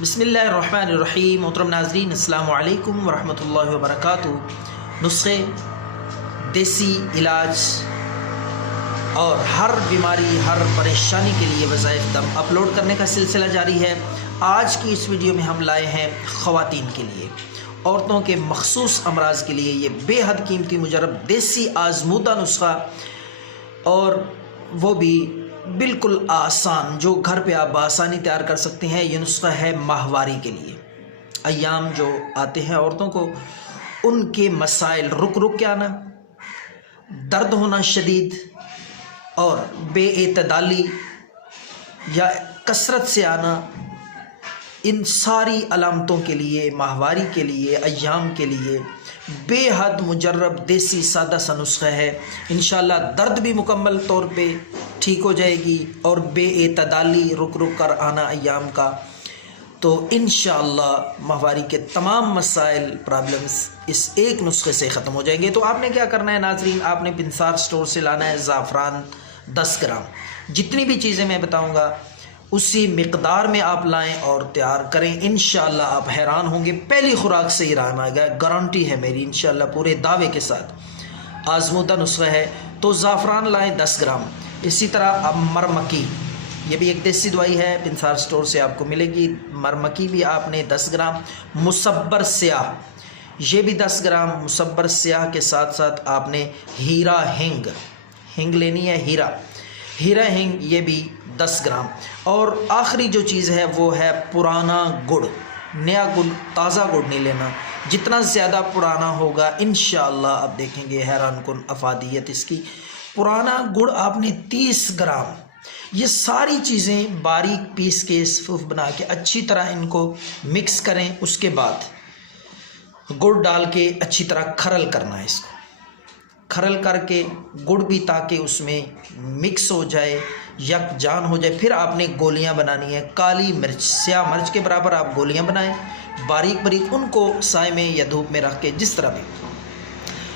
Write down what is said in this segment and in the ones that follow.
बिस्मिल्लाहिर्रहमानिर्रहीम। मोहतरम नाज़रीन, अस्सलामु अलैकुम वरहमतुल्लाहि वबरकातुहू। नुस्खे, देसी इलाज और हर बीमारी, हर परेशानी के लिए वज़ाइफ दम अपलोड करने का सिलसिला जारी है। आज की इस वीडियो में हम लाए हैं ख़वातीन के लिए, औरतों के मखसूस अमराज के लिए ये बेहद कीमती मुजरब देसी आज़मूदा नुस्खा, और वो भी बिल्कुल आसान, जो घर पे आप बआसानी तैयार कर सकते हैं। ये नुस्खा है माहवारी के लिए। अय्याम जो आते हैं औरतों को, उनके मसाइल रुक रुक के आना, दर्द होना शदीद और बेएतदाली या कसरत से आना, इन सारी अलामतों के लिए, माहवारी के लिए, अय्याम के लिए बेहद मुजर्रब देसी सादा सा नुस्खा है। इंशाअल्लाह दर्द भी मुकम्मल तौर पे ठीक हो जाएगी और बेएतदाली, रुक रुक कर आना अय्याम का, तो इंशाअल्लाह माहवारी के तमाम मसाइल, प्रॉब्लम्स इस एक नुस्खे से ख़त्म हो जाएंगे। तो आपने क्या करना है नाजरीन, आपने पिंसार स्टोर से लाना है ज़ाफ़रान 10 ग्राम। जितनी भी चीज़ें मैं बताऊँगा उसी मिक़दार में आप लाएं और तैयार करें। इंशाअल्लाह आप हैरान होंगे, पहली खुराक से ही आराम आएगा, गारंटी है मेरी इंशाअल्लाह, पूरे दावे के साथ। आज़मूदा नुस्खा है। तो ज़ाफ़रान लाएं 10 ग्राम। इसी तरह अब मरमकी, ये भी एक देसी दवाई है, पिंसार स्टोर से आपको मिलेगी। मरमकी भी आपने 10 ग्राम। मुसब्बर स्याह, ये भी 10 ग्राम। मुसब्बर स्याह के साथ साथ आपने हीरा हिंग लेनी है, हीरा हिंग, ये भी 10 ग्राम। और आखिरी जो चीज़ है वो है पुराना गुड़। नया गुड़, ताज़ा गुड़ नहीं लेना। जितना ज़्यादा पुराना होगा इंशाअल्लाह आप देखेंगे हैरान कुन अफादियत इसकी। पुराना गुड़ आपने 30 ग्राम। ये सारी चीज़ें बारीक पीस के, सूफ बना के अच्छी तरह इनको मिक्स करें। उसके बाद गुड़ डाल के अच्छी तरह खरल करना है इसको। खरल करके गुड़ भी ताकि उसमें मिक्स हो जाए, यकजान हो जाए। फिर आपने गोलियां बनानी है। काली मिर्च, स्याह मिर्च के बराबर आप गोलियां बनाएं, बारीक बारीक। उनको साए में या धूप में रख के जिस तरह भी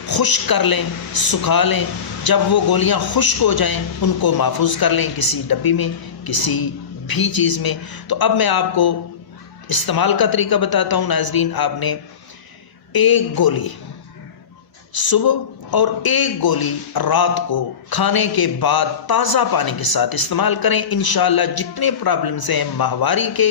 खुश्क कर लें, सुखा लें। जब वो गोलियां खुश्क हो जाएं उनको महफूज कर लें किसी डब्बी में, किसी भी चीज़ में। तो अब मैं आपको इस्तेमाल का तरीका बताता हूँ नाजरीन। आपने एक गोली सुबह और एक गोली रात को खाने के बाद ताज़ा पानी के साथ इस्तेमाल करें। इंशाअल्लाह जितने प्रॉब्लम्स हैं माहवारी के,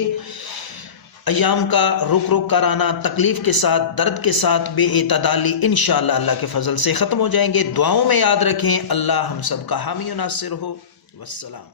अय्याम का रुक रुक कर आना, तकलीफ़ के साथ, दर्द के साथ, बेएतदाली, इंशाअल्लाह अल्लाह के फजल से ख़त्म हो जाएंगे। दुआओं में याद रखें। अल्लाह हम सब का हामी और नासिर हो। वस्सलाम।